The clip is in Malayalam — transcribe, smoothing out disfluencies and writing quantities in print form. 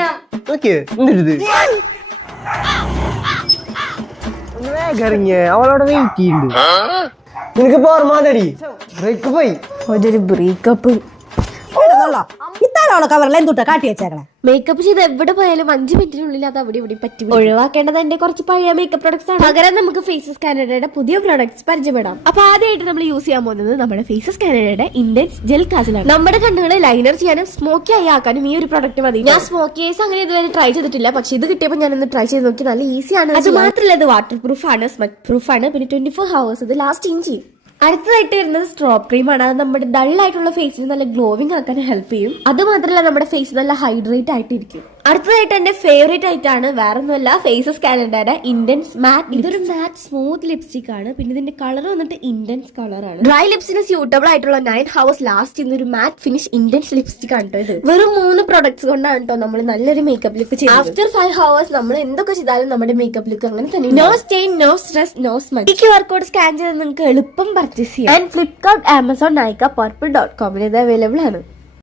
നോക്കിയേ എന്തിരുത് അവളവിടെ വെയിറ്റ് ചെയ്യുന്നുണ്ട്. നിനക്ക് ഓർമ്മ ബ്രേക്കപ്പ് ആയി. ഒരു ബ്രേക്കപ്പ് ഇത്താലോളെ കവറിൽ എന്തുട്ടാ കാട്ടി വെച്ചേക്കണേ. മേക്കപ്പ് ചെയ്ത് എവിടെ പോയാലും 5 മിനിറ്റിനുള്ളിൽ അത് അവിടെ ഇവിടെ പറ്റി. ഒഴിവാക്കേണ്ടത് എന്റെ കുറച്ച് പഴയ മേക്കപ്പ് പ്രോഡക്ട്സ് ആണ്. പകരം നമുക്ക് ഫേസസ് കാനഡയുടെ പുതിയ പ്രോഡക്ട്സ് പരിചയപ്പെടാം. അപ്പൊ ആദ്യമായിട്ട് നമ്മൾ യൂസ് ചെയ്യാൻ പോകുന്നത് നമ്മുടെ ഫേസസ് കാനഡയുടെ ഇന്റൻസ് ജെൽ കാജലാണ്. നമ്മുടെ കണ്ണുകളെ ലൈനർ ചെയ്യാനും സ്മോക്കി ആയി ആക്കാനും ഈ ഒരു പ്രോഡക്റ്റ് മതി. ഞാൻ സ്മോക്കി ഐസ് അങ്ങനെ ഇതുവരെ ട്രൈ ചെയ്തിട്ടില്ല, പക്ഷെ ഇത് കിട്ടിയപ്പോൾ ഞാനൊന്ന് ട്രൈ ചെയ്ത് നോക്കി. നല്ല ഈസിയാണ്. അത് മാത്രമല്ല ഇത് വാട്ടർ പ്രൂഫ് ആണ്, സ്മഗ് പ്രൂഫ് ആണ്, പിന്നെ 24 hours ഇത് ലാസ്റ്റിംഗ് ചെയ്യും. അടുത്തതായിട്ട് വരുന്നത് സ്ട്രോബ് ക്രീം ആണ്. അത് നമ്മുടെ ഡൾ ആയിട്ടുള്ള ഫേസിന് നല്ല ഗ്ലോവിംഗ് ആക്കാൻ ഹെൽപ്പ് ചെയ്യും. അത് മാത്രമല്ല നമ്മുടെ ഫേസ് നല്ല ഹൈഡ്രേറ്റ് ആയിട്ടിരിക്കും. അടുത്തതായിട്ട് എന്റെ ഫേവറേറ്റ് ആയിട്ടാണ് വേറൊന്നുമല്ല ഫേസസ് കാനഡയുടെ ഇന്റൻസ് മാറ്റ്. ഇതൊരു മാറ്റ് സ്മൂത്ത് ലിപ്സ്റ്റിക് ആണ്. പിന്നെ ഇതിന്റെ കളർ വന്നിട്ട് ഇന്റൻസ് കളർ ആണ്. ഡ്രൈ ലിപ്സിന് സ്യൂട്ടബിൾ ആയിട്ടുള്ള 9 hours ലാസ്റ്റ് ചെയ്യുന്ന ഒരു മാറ്റ് ഫിനിഷ് ഇന്റൻസ് ലിപ്സ്റ്റിക് ആണ് കേട്ടോ. ഇത് വെറും 3 പ്രോഡക്ട്സ് കൊണ്ടാണ് കേട്ടോ നമ്മൾ നല്ലൊരു മേക്കപ്പ് ലുക്ക് ചെയ്യുന്നത്. ആഫ്റ്റർ 5 hours നമ്മൾ എന്തൊക്കെ ചെയ്താലും നമ്മുടെ മേക്കപ്പ് ലുക്ക് അങ്ങനെ തന്നെ. No stain, no stress, no smudge. ഈ QR കോഡ് സ്കാൻ ചെയ്ത് നിങ്ങൾക്ക് എളുപ്പം പർച്ചേസ് ചെയ്യാം. ആൻഡ് ഫ്ലിപ്കാർട്ട്, ആമസോൺ, നൈക്ക, പർപ്പിൾ.com ഇത് അവൈലബിൾ ആണ്.